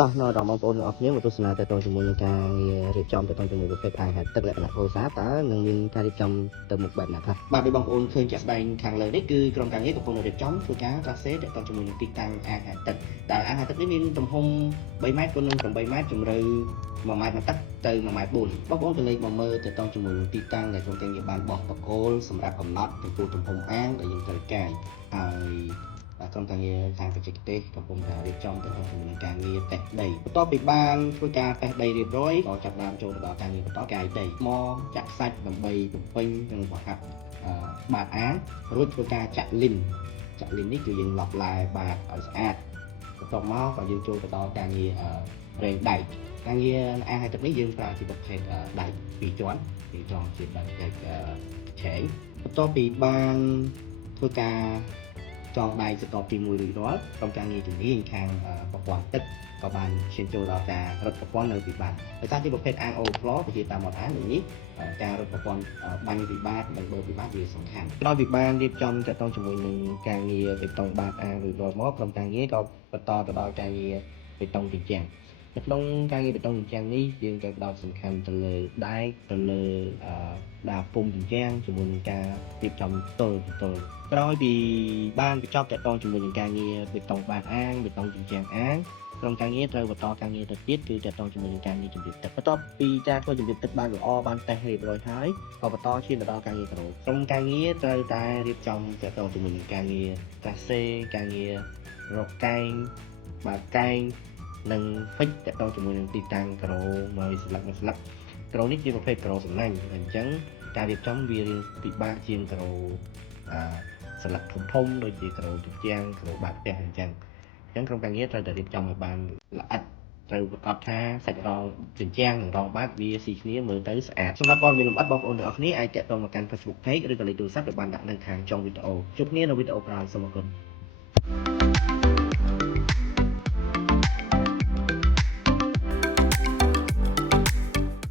តោះនៅដល់បងប្អូនទាំងអស់គ្នាមកទស្សនាទៅតជាមួយនឹងការរៀបចំទៅជាមួយប្រភេទផាយហេតុទឹកលក្ខណៈគ្រួសារតើនឹងមានការរៀបចំទៅមុខបែបណាខ្លះបាទបងប្អូនឃើញជាក់ស្ដែងខាងលើនេះគឺក្រុមការងារកំពុងរៀបចំធ្វើការកសិទៅជាមួយនឹងទីតាំងអាងហេតុទឹកដែលអាងហេតុទឹកនេះមានទំហំ3ម៉ែត្រគុណនឹង8ម៉ែត្រជម្រៅ1ម៉ែត្រទឹកទៅ1ម៉ែត្រ4បងប្អូនទៅលេខមកមើលទៅជាមួយនឹងទីតាំងដែលក្រុមការងារបានបោះបកគោលសម្រាប់កំណត់ចំពោះទំហំអាងដែលយើងត្រូវការហើយក្រុមការងារខាងបច្ចេកទេសកំពុងតែរៀបចំទៅជាមួយនឹងការងារតេស្តដីបន្ទាប់ពីបានធ្វើការតេស្តដីរៀបរយក៏ចាប់ផ្ដើមចូលទៅដល់ការងារបន្តកាយដីមកចាក់សាច់ដើម្បីបំពេញនិងបង្ហាត់បាតអាងរួចធ្វើការចាក់លីននេះគឺយើងឡប់ឡាយបាតឲ្យស្អាតបន្ទាប់មកក៏យើងចូលទៅដល់ការងាររែងដែកការងារអាងហើយទឹកនេះយើងប្រើជាប្រភេទដែក2ជាន់ជាដែកឆេងបន្ទាប់ពីបានធ្វើការចងដៃសកលទី1រួចរាល់ក្រុមការងារជំនាញខាងប្រព័ន្ធទឹកក៏បានឈានចូលដល់ការរត់ប្រព័ន្ធនៅពីបាតដោយសារជាប្រភេទអាង overflow ជាតាមមាត់អាងដូចនេះការរត់ប្រព័ន្ធបាញ់ពីបាតនិងដូរពីបាតវាសំខាន់ក្រោយពីបានរៀបចំទាក់ទងជាមួយនឹងការងារបេតុងបាតអាងរួចរាល់មកក្រុមការងារក៏បន្តទៅដល់ការងារបេតុងជញ្ជាំងនៅក្នុងការងារបេតុងជញ្ជាំងនេះយើងត្រូវផ្ដោតសំខាន់ទៅលើដែកទៅលើដាពុំជញ្ជាំងជាមួយនឹងការរៀបចំទល់ក្រោយពីបានបញ្ចប់ទាក់ទងជាមួយនឹងការងារបេតុងបាតអាងបេតុងជញ្ជាំងអាងក្រុមការងារត្រូវបន្តការងារទៅទៀតគឺទាក់ទងជាមួយនឹងការងារជំរាបទឹកបន្ទាប់ពីការធ្វើជំរាបទឹកបានល្អបានតេស្តរៀបរយហើយក៏បន្តឈានទៅដល់ការងារក្រោយក្រុមការងារត្រូវតែរៀបចំទាក់ទងជាមួយនឹងការងារកាសេការងាររកកែងបាតកែងនិងហ្វិចទាក់ទងជាមួយនឹងទីតាំងក្រោមួយស្លឹកក្រោនេះជាប្រភេទក្រោសំណាញ់អញ្ចឹងការរៀបចំវារៀងពិបាកជាងក្រោស្លឹកធំដូចជាក្រោជញ្ជាំងក្រោបាតផ្ទះអញ្ចឹងក្រុមការងារត្រូវតែរៀបចំឲ្យបានល្អិតត្រូវប្រកាសថាសាច់រងជញ្ជាំងនិងរងបាតវាស៊ីគ្នាមើលទៅស្អាតសម្រាប់ព័ត៌មានលម្អិតបងប្អូនទាំងអស់គ្នាអាចទាក់ទងមកកាន់ Facebook Page ឬក៏លេខទូរស័ព្ទដែលបានដាក់នៅខាងចុងវីដេអូជួបគ្នានៅវីដេអូក្រោយសូមអរគុណ